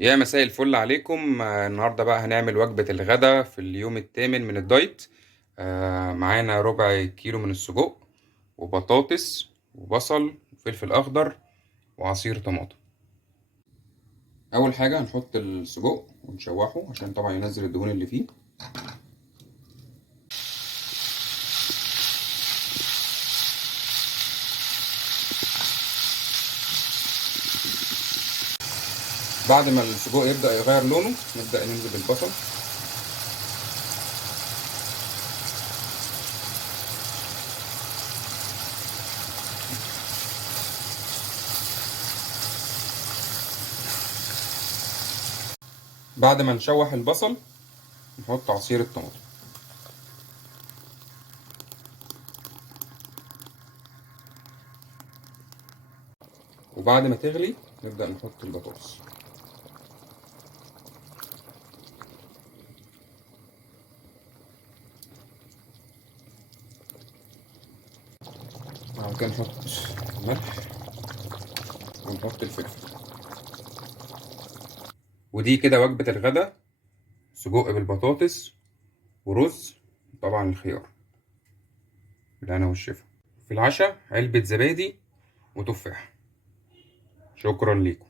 يا مساء الفل عليكم. النهارده بقى هنعمل وجبة الغداء في اليوم الثامن من الدايت. معانا ربع كيلو من السجق وبطاطس وبصل وفلفل أخضر وعصير طماطم. أول حاجة هنحط السجق ونشوحه عشان طبعا ينزل الدهون اللي فيه. بعد ما السجق يبدأ يغير لونه نبدأ ننزل بالبصل. بعد ما نشوح البصل نحط عصير الطماطم. وبعد ما تغلي نبدأ نحط البطاطس. بعد كده نحط ملح ونحط الفلفل. ودي كده وجبة الغداء: سجق بالبطاطس ورز، طبعا الخيار، بالهنا والشفا. في العشاء علبة زبادي وتفاح. شكرا ليكم.